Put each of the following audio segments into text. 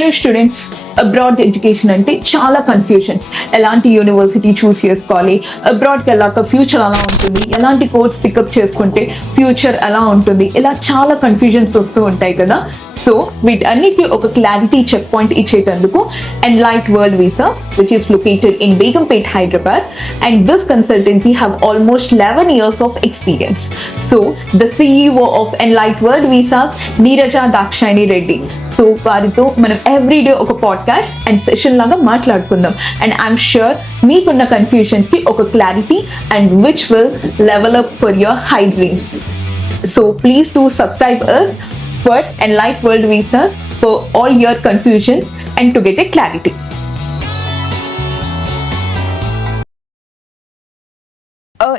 Hello students, abroad education అంటే చాలా confusions. ఎలాంటి యూనివర్సిటీ చూస్ చేసుకోవాలి, అబ్రాడ్కి వెళ్ళాక ఫ్యూచర్ ఎలా ఉంటుంది, ఎలాంటి కోర్స్ పికప్ చేసుకుంటే ఫ్యూచర్ ఎలా ఉంటుంది, ఇలా చాలా కన్ఫ్యూజన్స్ వస్తూ ఉంటాయి కదా. సో వీటన్నిటికీ ఒక క్లారిటీ చెక్ పాయింట్ ఇచ్చేటందుకు Enlight World Visas, which is located in Begumpet, Hyderabad, and this consultancy have almost 11 years of experience. So the CEO of Enlight World Visas, Neeraja Dakshayani Reddy. So వారితో మనం everyday ఒక podcast and session లాగా మాట్లాడుకుందాం. And I'm sure మీకున్న కన్ఫ్యూషన్స్కి ఒక clarity and which will level up for your high dreams. So please do subscribe us for Enlight World Visas for all your confusions and to get a clarity.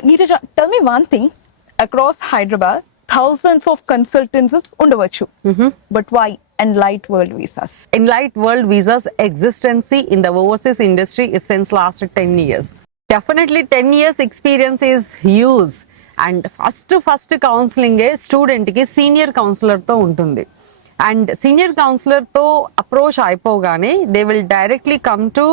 Neeraja, tell me one thing. Across Hyderabad, thousands of consultancies ఉండవచ్చు. But why Enlight World Visas? Enlight World Visas existence in the overseas industry is since last 10 years. Definitely 10 years experience is huge. And first కౌన్సిలింగే స్టూడెంట్కి senior కౌన్సిలర్తో ఉంటుంది. And senior కౌన్సిలర్తో approach అయిపోగానే they will directly come to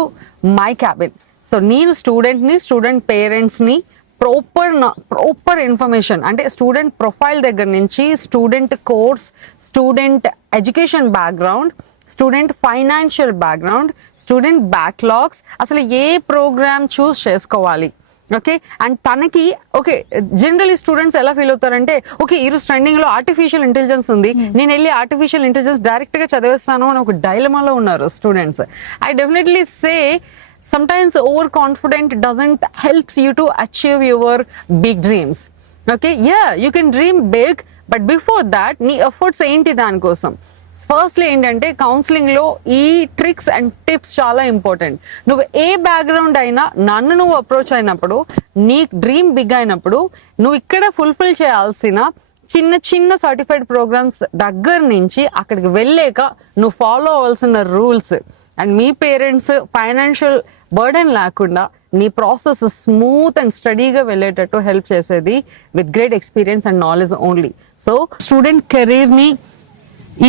my cabin. So నేను student పేరెంట్స్ని proper information అంటే student profile దగ్గర నుంచి student course, student education background, student financial background, student backlogs, అసలు ఏ ప్రోగ్రామ్ చూస్ చేసుకోవాలి, ఓకే. అండ్ తనకి ఓకే జనరలీ స్టూడెంట్స్ ఎలా ఫీల్ అవుతారంటే ఓకే ఈరోజు ట్రెండింగ్ లో ఆర్టిఫిషియల్ ఇంటెలిజెన్స్ ఉంది, నేను వెళ్ళి ఆర్టిఫిషియల్ ఇంటెలిజెన్స్ డైరెక్ట్ గా చదివేస్తాను అని ఒక డైలమాలో ఉన్నారు students. I definitely say sometimes overconfident doesn't helps you to achieve your big dreams. Okay, yeah, you can dream big, but before that నీ ఎఫర్ట్స్ ఏంటి దానికోసం. ఫస్ట్లీ ఏంటంటే కౌన్సిలింగ్లో ఈ ట్రిక్స్ అండ్ టిప్స్ చాలా ఇంపార్టెంట్. నువ్వు ఏ బ్యాక్గ్రౌండ్ అయినా నన్ను నువ్వు అప్రోచ్ అయినప్పుడు, నీ డ్రీమ్ బిగ్ అయినప్పుడు, నువ్వు ఇక్కడ ఫుల్ఫిల్ చేయాల్సిన చిన్న సర్టిఫైడ్ ప్రోగ్రామ్స్ దగ్గర నుంచి అక్కడికి వెళ్ళాక నువ్వు ఫాలో అవ్వాల్సిన రూల్స్ అండ్ మీ పేరెంట్స్ ఫైనాన్షియల్ బర్డెన్ లేకుండా నీ ప్రాసెస్ స్మూత్ అండ్ స్టడీగా వెళ్ళేటట్టు హెల్ప్ చేసేది with great experience and knowledge only. So student కెరీర్ని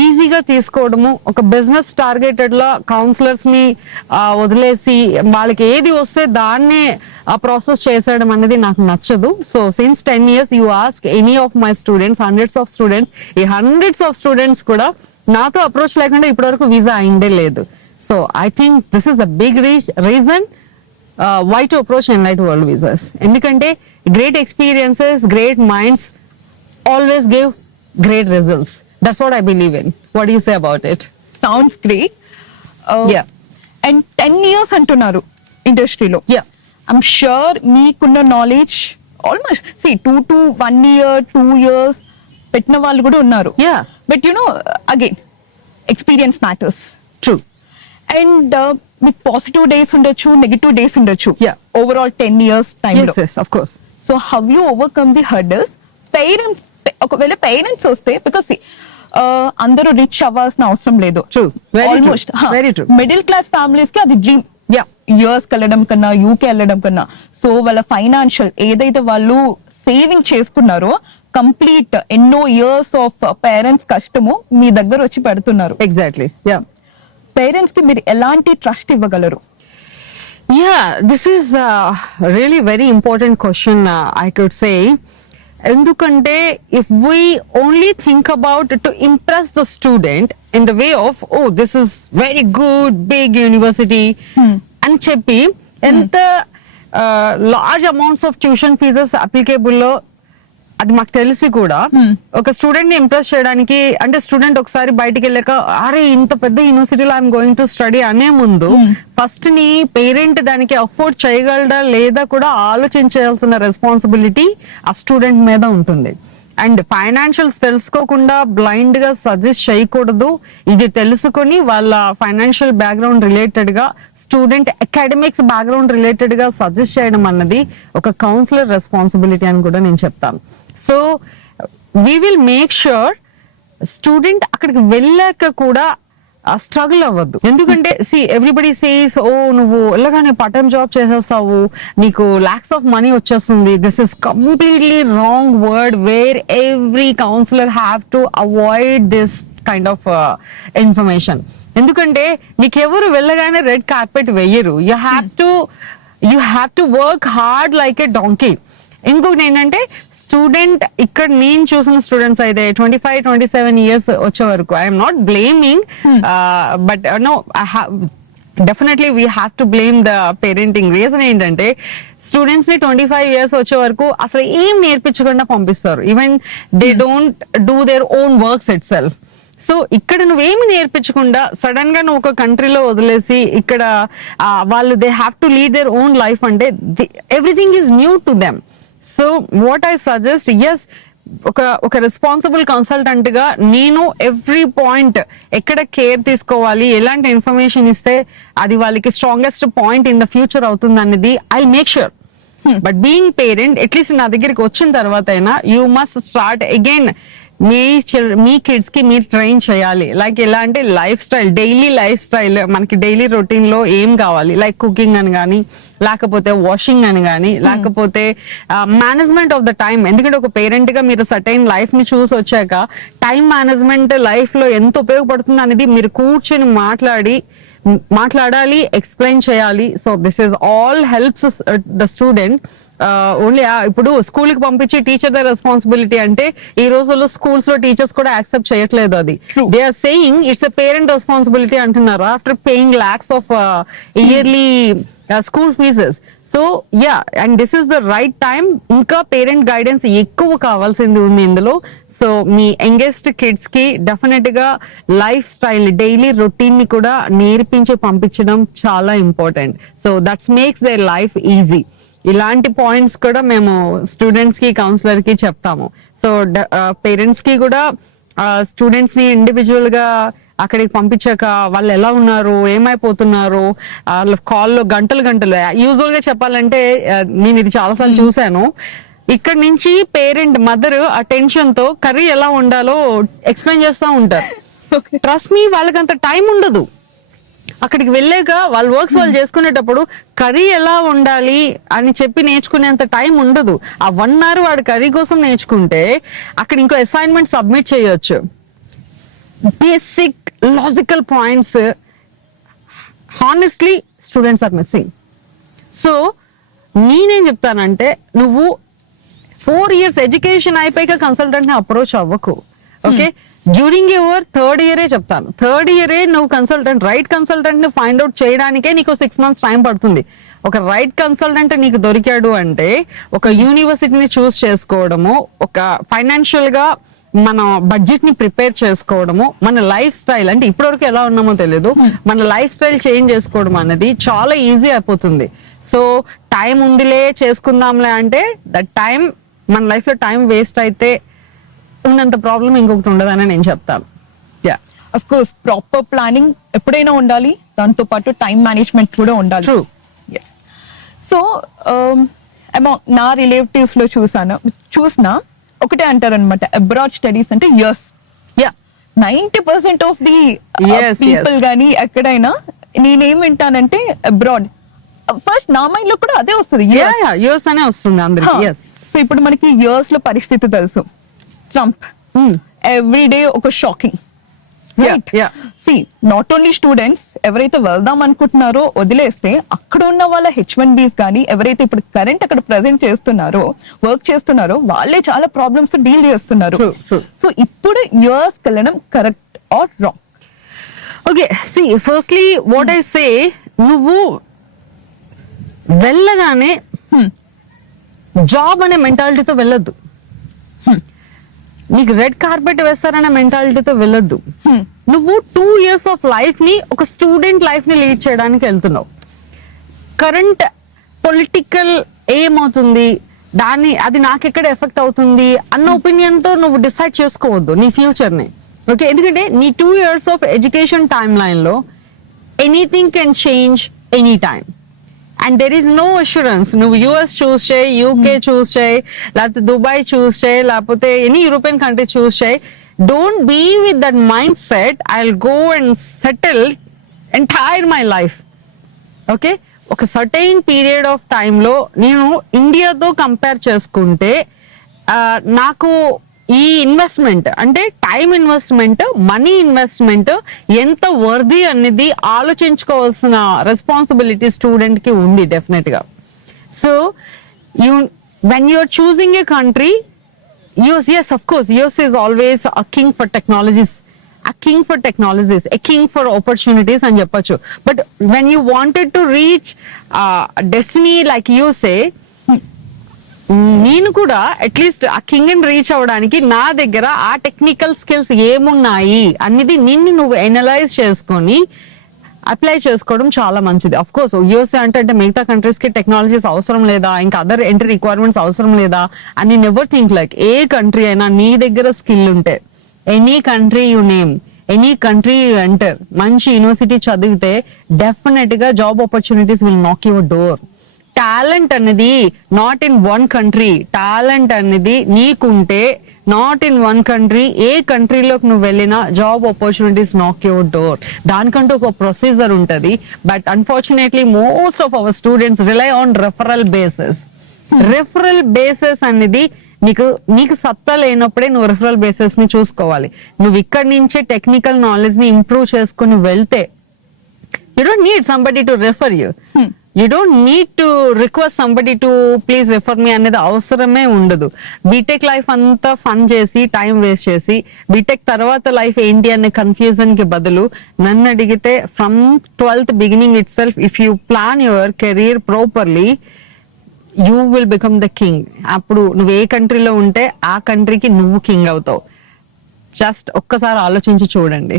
ఈజీగా తీసుకోవడము, ఒక బిజినెస్ టార్గెటెడ్ లా కౌన్సిలర్స్ ని వదిలేసి వాళ్ళకి ఏది వస్తే దాన్నే ప్రాసెస్ చేసేయడం అనేది నాకు నచ్చదు. So since 10 years you ask any of my students, ఈ హండ్రెడ్స్ ఆఫ్ స్టూడెంట్స్ కూడా నాతో అప్రోచ్ లేకుండా ఇప్పటివరకు వీసా అయిందే లేదు. So I think this is the big reason why to approach Enlight World Visas. ఎందుకంటే great experiences, great minds always give great results. That's what I believe in. What do you say about it? Sounds great. Yeah. And 10 years అంటున్నారు ఇండస్ట్రీలో. Yeah. I'm sure మీకున్న knowledge almost 2 to 1 year 2 years పెట్టిన వాళ్ళు కూడా ఉన్నారు. Yeah. But you know, again, experience matters. True. And మీకు positive days ఉండొచ్చు, negative days ఉండొచ్చు. Yeah. ఓవరాల్ 10 years time లో. Yes, of course. So how you overcome the hurdles? Parents ఒకవేళ parents వస్తే బికాస్ అందరూ రిచ్ అవ్వాల్సిన అవసరం లేదు. ఆల్మోస్ట్ మిడిల్ క్లాస్ ఫ్యామిలీస్ కి అది డ్రీమ్. యుఎస్ కి వెళ్ళడం కన్నా, యూకే వెళ్ళడం కన్నా. సో వాళ్ళ ఫైనాన్షియల్ ఏదైతే వాళ్ళు సేవింగ్ చేసుకున్నారో కంప్లీట్ ఎన్నో ఇయర్స్ ఆఫ్ పేరెంట్స్ కష్టము మీ దగ్గర వచ్చి పెడుతున్నారు. Exactly. Yeah. పేరెంట్స్ కి మీరు ఎలాంటి ట్రస్ట్ ఇవ్వగలరు? Yeah, this is a really very important question, I could say. ఎందుకంటే if we only think about to impress the student in the way of this is very good big university అని చెప్పి ఎంత large amounts of tuition fees అప్లికేబుల్లో అది మాకు తెలిసి కూడా ఒక స్టూడెంట్ ని ఇంప్రెస్ చేయడానికి అంటే స్టూడెంట్ ఒకసారి బయటికి వెళ్ళాక అరే ఇంత పెద్ద యూనివర్సిటీలో ఐఎమ్ గోయింగ్ టు స్టడీ అనే ముందు ఫస్ట్ నీ పేరెంట్ దానికి అఫోర్డ్ చేయగలడా లేదా కూడా ఆలోచించాల్సిన రెస్పాన్సిబిలిటీ ఆ స్టూడెంట్ మీద ఉంటుంది. అండ్ ఫైనాన్షియల్స్ తెలుసుకోకుండా బ్లైండ్ గా సజెస్ట్ చేయకూడదు. ఇది తెలుసుకొని వాళ్ళ ఫైనాన్షియల్ బ్యాక్గ్రౌండ్ రిలేటెడ్ గా, స్టూడెంట్ అకాడమిక్స్ బ్యాక్గ్రౌండ్ రిలేటెడ్ గా సజెస్ట్ చేయడం అన్నది ఒక కౌన్సిలర్ రెస్పాన్సిబిలిటీ అని కూడా నేను చెప్తాను. So we will make sure student అక్కడికి వెళ్ళాక కూడా స్ట్రగుల్ అవ్వద్దు. ఎందుకంటే ఎవ్రీబడి సేస్ నువ్వు వెళ్ళగానే పార్ట్ టైం జాబ్ చేసేస్తావు, నీకు లాక్స్ ఆఫ్ మనీ వచ్చేస్తుంది. This is completely wrong word where every counsellor have to avoid this kind of information. ఎందుకంటే నీకెవరు వెళ్ళగానే రెడ్ కార్పెట్ వెయ్యరు. You have to work hard like a donkey. ఇంకొకటి ఏంటంటే స్టూడెంట్, ఇక్కడ నేను చూసిన స్టూడెంట్స్ అయితే 25-27 years వచ్చే వరకు, I'm not blaming, but no, definitely we have to blame the parenting. Reason ఏంటంటే స్టూడెంట్స్ ని 25 years వచ్చే వరకు అసలు ఏం నేర్పించకుండా పంపిస్తారు. Even they don't do their own works itself. So ఇక్కడ నువ్వేమి నేర్పించకుండా సడన్ గా నువ్వు ఒక కంట్రీలో వదిలేసి ఇక్కడ వాళ్ళు they have to lead their own life అంటే everything is new to them. So what I suggest, yes, ఒక రెస్పాన్సిబుల్ కన్సల్టెంట్ గా నేను ఎవ్రీ పాయింట్ ఎక్కడ కేర్ తీసుకోవాలి, ఎలాంటి ఇన్ఫర్మేషన్ ఇస్తే అది వాళ్ళకి strongest point in the future అవుతుంది అనేది I make sure. But being parent, at least నా దగ్గరికి వచ్చిన తర్వాత అయినా you must start again. Me kids కి మీరు ట్రైన్ చేయాలి. లైక్ ఎలా అంటే life style, daily life style, మనకి డైలీ రొటీన్ లో ఏం కావాలి, లైక్ కుకింగ్ అని కానీ, లేకపోతే వాషింగ్ అని కానీ, లేకపోతే మేనేజ్మెంట్ ఆఫ్ ద టైం. ఎందుకంటే ఒక పేరెంట్ గా మీరు సర్టైన్ లైఫ్ ని చూసి వచ్చాక టైం మేనేజ్మెంట్ లైఫ్ లో ఎంత ఉపయోగపడుతుంది అనేది మీరు కూర్చొని మాట్లాడాలి, ఎక్స్ప్లెయిన్ చేయాలి. So this is all helps the student. Only ఇప్పుడు స్కూల్ కి పంపించి టీచర్ ద రెస్పాన్సిబిలిటీ అంటే ఈ రోజుల్లో స్కూల్స్ లో టీచర్స్ కూడా యాక్సెప్ట్ చేయట్లేదు. అది they are saying it's a parent responsibility అంటున్నారు after paying lakhs of yearly school fees. So ya, and this is the right time. ఇంకా పేరెంట్ గైడెన్స్ ఎక్కువ కావాల్సింది ఉంది ఇందులో. సో మీ యంగెస్ట్ కిడ్స్ కి డెఫినెట్ గా లైఫ్ స్టైల్, డైలీ రొటీన్ ని కూడా నేర్పించి పంపించడం చాలా important. So that's makes their life easy. ఇలాంటి పాయింట్స్ కూడా మేము స్టూడెంట్స్ కి, కౌన్సిలర్ కి చెప్తాము. సో పేరెంట్స్ కి కూడా స్టూడెంట్స్ ని ఇండివిజువల్ గా అక్కడికి పంపించాక వాళ్ళు ఎలా ఉన్నారు, ఏమైపోతున్నారు, కాల్లో గంటలు యూజువల్ గా చెప్పాలంటే నేను ఇది చాలాసార్లు చూశాను. ఇక్కడ నుంచి పేరెంట్ మదర్ ఆ టెన్షన్ తో కర్రీ ఎలా ఉండాలో ఎక్స్ప్లెయిన్ చేస్తూ ఉంటారు. ట్రస్ట్ మీ, వాళ్ళకి అంత టైం ఉండదు. అక్కడికి వెళ్ళాక వాళ్ళ వర్క్స్ వాళ్ళు చేసుకునేటప్పుడు కర్రీ ఎలా ఉండాలి అని చెప్పి నేర్చుకునేంత టైం ఉండదు. ఆ 1 hour వాడు కర్రీ కోసం నేర్చుకుంటే అక్కడ ఇంకో అసైన్మెంట్ సబ్మిట్ చేయొచ్చు. Basic logical points honestly students are missing. So నేనేం చెప్తానంటే, నువ్వు 4 years ఎడ్యుకేషన్ అయిపోయాక కన్సల్టెంట్ ని అప్రోచ్ అవ్వకు. Okay, during your 3rd year చెప్తాను. 3rd year నువ్వు రైట్ కన్సల్టెంట్ ని ఫైండ్ అవుట్ చేయడానికే నీకు 6 months టైం పడుతుంది. ఒక రైట్ కన్సల్టెంట్ నీకు దొరికాడు అంటే ఒక యూనివర్సిటీని చూస్ చేసుకోవడము, ఒక ఫైనాన్షియల్ గా మన బడ్జెట్ ని ప్రిపేర్ చేసుకోవడము, మన లైఫ్ స్టైల్ అంటే ఇప్పటివరకు ఎలా ఉన్నామో తెలియదు, మన లైఫ్ స్టైల్ చేంజ్ చేసుకోవడం అనేది చాలా ఈజీ అయిపోతుంది. సో టైం ఉందిలే చేసుకుందాంలే అంటే దట్ టైం, మన లైఫ్ లో టైం వేస్ట్ అయితే ఉన్నంత ప్రాబ్లం ఇంకొకటి ఉండదని నేను చెప్తాను. Yeah, of course proper planning ఎప్పుడైనా ఉండాలి, దాంతో పాటు టైం మేనేజ్మెంట్ కూడా ఉండాలి. ట్రూ. సో నా రిలేటివ్స్ లో చూసిన ఒకటే అంటారనమాట, అబ్రాడ్ స్టడీస్ అంటే years. Yeah, 90% of the Yes, people గానీ ఎక్కడైనా నేనేం వింటానంటే అబ్రాడ్. ఫస్ట్ నా మైండ్ లో కూడా అదే వస్తుంది, ఇయర్స్ అనే వస్తుంది అందరికి. సో ఇప్పుడు మనకి ఇయర్స్ లో పరిస్థితి తెలుసు. ట్రంప్ ఎవ్రీ డే ఒక shocking. See not only students, ఎవరైతే వెళ్దాం అనుకుంటున్నారో వదిలేస్తే అక్కడ ఉన్న వాళ్ళ H1Bs కానీ ఎవరైతే ఇప్పుడు కరెంట్ అక్కడ ప్రెజెంట్ చేస్తున్నారో, వర్క్ చేస్తున్నారో, వాళ్ళే చాలా ప్రాబ్లమ్స్ డీల్ చేస్తున్నారు. సో ఇప్పుడు ఇయర్స్ వెళ్ళడం correct or wrong? Okay, C firstly what I say, నువ్వు వెళ్ళగానే జాబ్ అనే మెంటాలిటీతో వెళ్ళొద్దు. నీకు రెడ్ కార్పెట్ వేస్తారనే మెంటాలిటీతో వెళ్ళొద్దు. నువ్వు 2 years ఆఫ్ లైఫ్ ని, ఒక స్టూడెంట్ లైఫ్ ని లీడ్ చేయడానికి వెళ్తున్నావు. కరెంట్ పొలిటికల్ ఏమవుతుంది, అది నాకెక్కడ ఎఫెక్ట్ అవుతుంది అన్న ఒపీనియన్ తో నువ్వు డిసైడ్ చేసుకోవద్దు నీ ఫ్యూచర్ ని. ఓకే, ఎందుకంటే నీ 2 years of education timeline లో anything can change any time. And there is no assurance. నువ్వు యుఎస్ చూస్ చేయి, యూకే చూస్ చేయి, లేకపోతే దుబాయ్ చూస్ చేయి, లేకపోతే ఎనీ యూరోపియన్ కంట్రీ చూస్ చేయి. Don't be with that mindset I will go and settle entire my life. Okay, ఒక certain period of టైంలో నేను ఇండియాతో కంపేర్ చేసుకుంటే నాకు ఈ ఇన్వెస్ట్మెంట్ అంటే టైం ఇన్వెస్ట్మెంట్, మనీ ఇన్వెస్ట్మెంట్ ఎంత వర్ది అనేది ఆలోచించుకోవాల్సిన రెస్పాన్సిబిలిటీ స్టూడెంట్ కి ఉంది డెఫినెట్ గా. So when you're choosing a country, yes of course US is always a king for technologies, a king for opportunities అని చెప్పొచ్చు. But when you wanted to reach destiny like you say, నేను కూడా at least ఆ king ని reach అవ్వడానికి నా దగ్గర ఆ టెక్నికల్ స్కిల్స్ ఏమున్నాయి అనేది నిన్ను నువ్వు ఎనలైజ్ చేసుకొని అప్లై చేసుకోవడం చాలా మంచిది. అఫ్ కోర్స్ యూఎస్ఏ అంటే మిగతా కంట్రీస్ కి టెక్నాలజీస్ అవసరం లేదా, ఇంకా అదర్ ఎంట్రీ రిక్వైర్మెంట్స్ అవసరం లేదా అని నెవర్ థింక్. లైక్ ఏ కంట్రీ అయినా నీ దగ్గర స్కిల్ ఉంటే, any country you name, any country you enter, మంచి యూనివర్సిటీ చదివితే డెఫినెట్ గా జాబ్ ఆపర్చునిటీస్ విల్ నాక్ యువర్ డోర్. టాలెంట్ అనేది not in one country, talent అనేది నీకుంటే నాట్ ఇన్ వన్ కంట్రీ, ఏ కంట్రీలోకి నువ్వు వెళ్ళినా జాబ్ ఆపర్చునిటీస్ నాక్ యువర్ డోర్. దానికంటూ ఒక ప్రొసీజర్ ఉంటుంది. But unfortunately most of our students rely on referral basis. Referral basis అనేది నీకు సత్తా లేనప్పుడే నువ్వు రెఫరల్ బేసిస్ ని చూసుకోవాలి. నువ్వు ఇక్కడి నుంచే టెక్నికల్ నాలెడ్జ్ ని ఇంప్రూవ్ చేసుకుని వెళ్తే you don't need somebody to refer you. You don't need to request somebody to please refer me అనేది అవసరమే ఉండదు. బీటెక్ లైఫ్ అంతా ఫన్ చేసి టైం వేస్ట్ చేసి బీటెక్ తర్వాత లైఫ్ ఏంటి అనే కన్ఫ్యూజన్ కి బదులు నన్ను అడిగితే from 12th beginning it self if you plan your career properly you will become the king. అప్పుడు నువ్వు ఏ కంట్రీలో ఉంటే ఆ కంట్రీకి నువ్వు కింగ్ అవుతావు. జస్ట్ ఒక్కసారి ఆలోచించి చూడండి.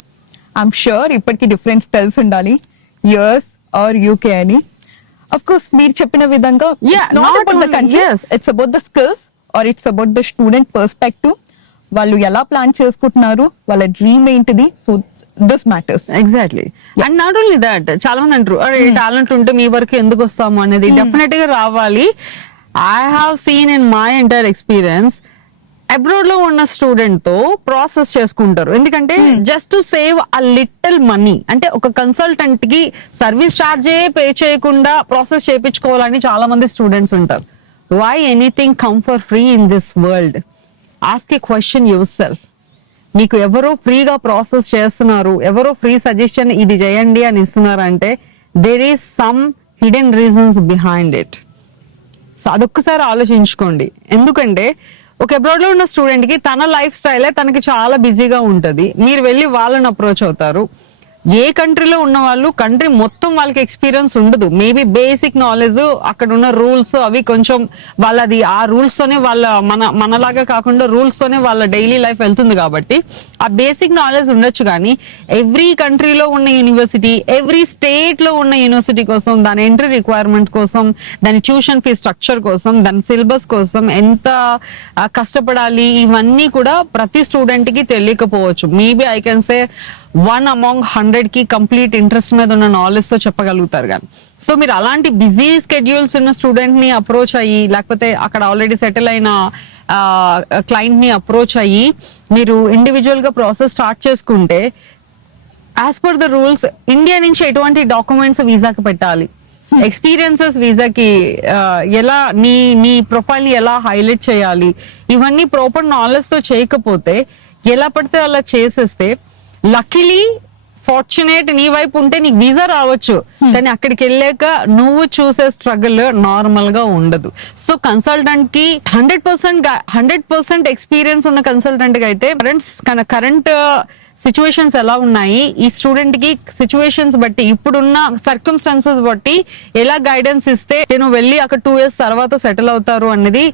ఐఎమ్ ష్యూర్ ఇప్పటికి డిఫరెన్స్ తెలిసి ఉండాలి యుఎస్ ఆర్ యూకే అని. అఫ్ కోర్స్ మీరు చెప్పిన విధంగా not about the only- country, yes. It's about the skills or it's about the student perspective. వాళ్ళు ఎలా ప్లాన్ చేసుకుంటున్నారు, వాళ్ళ డ్రీమ్ ఏంటిది, so this matters. Exactly. And not only that, చాలా మంది అంటారు అరే టాలెంట్ ఉంటే మీ వరకు ఎందుకు వస్తాము అనేది. డెఫినెట్ గా రావాలి. I have seen in my entire experience abroad లో ఉన్న స్టూడెంట్ తో ప్రాసెస్ చేసుకుంటారు. ఎందుకంటే just to save a little money, అంటే ఒక కన్సల్టెంట్ కి సర్వీస్ ఛార్జే పే చేయకుండా ప్రాసెస్ చేయించుకోవాలని చాలా మంది స్టూడెంట్స్ ఉంటారు. Why anything come for free in this world? Ask a question yourself. నీకు ఎవరో ఫ్రీగా ప్రాసెస్ చేస్తున్నారు, ఎవరో ఫ్రీ సజెషన్ ఇది చేయండి అని ఇస్తున్నారు అంటే there is some hidden reasons behind it. So అదొక్కసారి ఆలోచించుకోండి. ఎందుకంటే ఒక అబ్రాడ్ లో ఉన్న స్టూడెంట్ కి తన లైఫ్ స్టైలే తనకి చాలా బిజీగా ఉంటది. మీరు వెళ్ళి వాళ్ళని అప్రోచ్ అవుతారు. ఏ కంట్రీలో ఉన్న వాళ్ళు కంట్రీ మొత్తం వాళ్ళకి ఎక్స్పీరియన్స్ ఉండదు. మేబీ బేసిక్ నాలెడ్జ్, అక్కడ ఉన్న రూల్స్ అవి కొంచెం వాళ్ళది ఆ రూల్స్ తోనే వాళ్ళ మనలాగా కాకుండా రూల్స్ తోనే వాళ్ళ డైలీ లైఫ్ వెళ్తుంది కాబట్టి ఆ బేసిక్ నాలెడ్జ్ ఉండొచ్చు. కానీ ఎవ్రీ కంట్రీలో ఉన్న యూనివర్సిటీ, ఎవ్రీ స్టేట్ లో ఉన్న యూనివర్సిటీ కోసం, దాని ఎంట్రీ రిక్వైర్మెంట్ కోసం, దాని ట్యూషన్ ఫీ స్ట్రక్చర్ కోసం, దాని సిలబస్ కోసం ఎంత కష్టపడాలి, ఇవన్నీ కూడా ప్రతి స్టూడెంట్ కి తెలియకపోవచ్చు. Maybe I can say 1 among 100 కి కంప్లీట్ ఇంట్రెస్ట్ మీద ఉన్న నాలెడ్జ్ తో చెప్పగలుగుతారు. కానీ సో మీరు అలాంటి బిజీ స్కెడ్యూల్స్ ఉన్న స్టూడెంట్ ని అప్రోచ్ అయ్యి, లేకపోతే అక్కడ ఆల్రెడీ సెటిల్ అయిన క్లయింట్ ని అప్రోచ్ అయ్యి మీరు ఇండివిజువల్ గా ప్రాసెస్ స్టార్ట్ చేసుకుంటే as per the rules India నుంచి ఎటువంటి డాక్యుమెంట్స్ వీసాకి పెట్టాలి, ఎక్స్పీరియన్సెస్ వీసాకి ఎలా నీ ప్రొఫైల్ ని ఎలా హైలైట్ చేయాలి, ఇవన్నీ ప్రాపర్ నాలెడ్జ్ తో చేయకపోతే ఎలా పడితే అలా చేసేస్తే లక్కీలీ ఫార్చునేట్ నీ వైపు ఉంటే నీకు వీసా రావచ్చు. కానీ అక్కడికి వెళ్ళాక నువ్వు చూసే స్ట్రగుల్ నార్మల్ గా ఉండదు. సో కన్సల్టెంట్ కి 100% ఎక్స్పీరియన్స్ ఉన్న కన్సల్టెంట్ కి అయితే కరెంట్ సిచ్యువేషన్స్ ఎలా ఉన్నాయి, ఈ స్టూడెంట్ కి సిచ్యువేషన్స్ బట్టి, ఇప్పుడున్న సర్కమ్స్టాన్సెస్ బట్టి ఎలా గైడెన్స్ ఇస్తే నేను వెళ్ళి అక్కడ 2 years తర్వాత సెటిల్ అవుతారు అనేది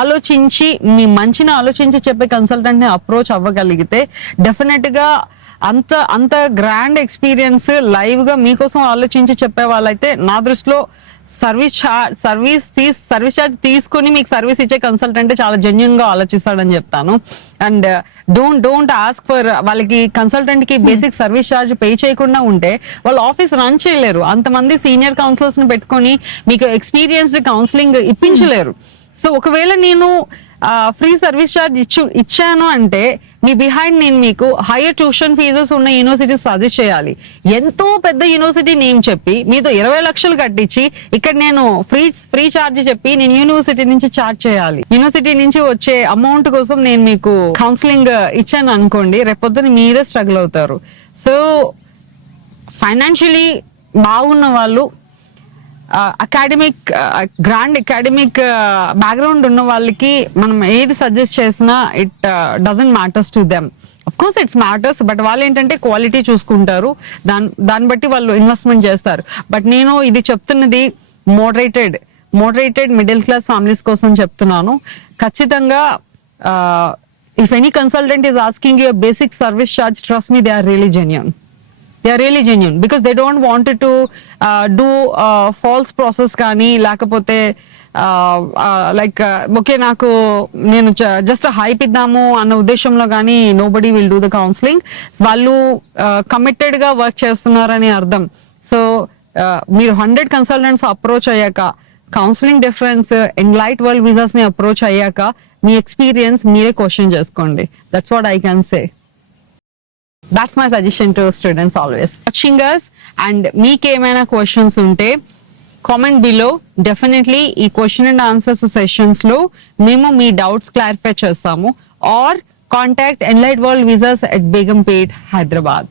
ఆలోచించి, మీ మంచిని ఆలోచించి చెప్పే కన్సల్టెంట్ ని అప్రోచ్ అవ్వగలిగితే డెఫినెట్ గా అంత గ్రాండ్ ఎక్స్పీరియన్స్ లైవ్ గా మీకోసం ఆలోచించి చెప్పే వాళ్ళైతే నా దృష్టిలో సర్వీస్ ఛార్జ్ తీసుకుని మీకు సర్వీస్ ఇచ్చే కన్సల్టెంట్ చాలా జెన్యున్ గా ఆలోచిస్తాడని చెప్తాను. అండ్ డోంట్ ఆస్క్ ఫర్, వాళ్ళకి కన్సల్టెంట్ కి బేసిక్ సర్వీస్ ఛార్జ్ పే చేయకుండా ఉంటే వాళ్ళు ఆఫీస్ రన్ చేయలేరు. అంతమంది సీనియర్ కౌన్సిలర్స్ ని పెట్టుకొని మీకు ఎక్స్పీరియన్స్డ్ కౌన్సిలింగ్ ఇప్పించలేరు. సో ఒకవేళ నేను ఫ్రీ సర్వీస్ ఛార్జ్ ఇచ్చాను అంటే మీ బిహైండ్ నేను మీకు హైయర్ ట్యూషన్ ఫీజెస్ ఉన్న యూనివర్సిటీ సజెస్ట్ చేయాలి. ఎంతో పెద్ద యూనివర్సిటీ నేమ్ చెప్పి మీతో 20 లక్షలు కట్టించి ఇక్కడ నేను ఫ్రీ చార్జ్ చెప్పి నేను యూనివర్సిటీ నుంచి చార్జ్ చేయాలి. యూనివర్సిటీ నుంచి వచ్చే అమౌంట్ కోసం నేను మీకు కౌన్సిలింగ్ ఇచ్చాను అనుకోండి, రేపొద్దున మీరే స్ట్రగుల్ అవుతారు. సో ఫైనాన్షియలీ బాగున్న వాళ్ళు, గ్రాండ్ అకాడమిక్ బ్యాక్గ్రౌండ్ ఉన్న వాళ్ళకి మనం ఏది సజెస్ట్ చేసినా it doesn't matters to them. Of course it's matters, but వాళ్ళు ఏంటంటే క్వాలిటీ చూసుకుంటారు, దాన్ని బట్టి వాళ్ళు ఇన్వెస్ట్మెంట్ చేస్తారు. బట్ నేను ఇది చెప్తున్నది మోడరేటెడ్ మిడిల్ క్లాస్ ఫ్యామిలీస్ కోసం చెప్తున్నాను. ఖచ్చితంగా if any consultant is asking you basic service charge, trust me, they are really genuine. They are really genuine because they don't want to do false process కానీ లేకపోతే like okay నాకు నేను just hype ఇద్దాము అన్న ఉద్దేశంలో కానీ nobody will do the counselling. వాళ్ళు committed గా వర్క్ చేస్తున్నారని అర్థం. సో మీరు 100 కన్సల్టెంట్స్ అప్రోచ్ అయ్యాక, కౌన్సిలింగ్ డిఫరెన్స్, ఎన్లైట్ వరల్డ్ విజాస్ ని అప్రోచ్ అయ్యాక మీ ఎక్స్పీరియన్స్ మీరే క్వశ్చన్ చేసుకోండి. That's what I can say. That's my suggestion to students always. Watching us and meek emaina questions unte comment below. Definitely ee question and answers sessions lo memo mee doubts clarify chestamu, or contact Enlight World Visas at Begumpet, Hyderabad.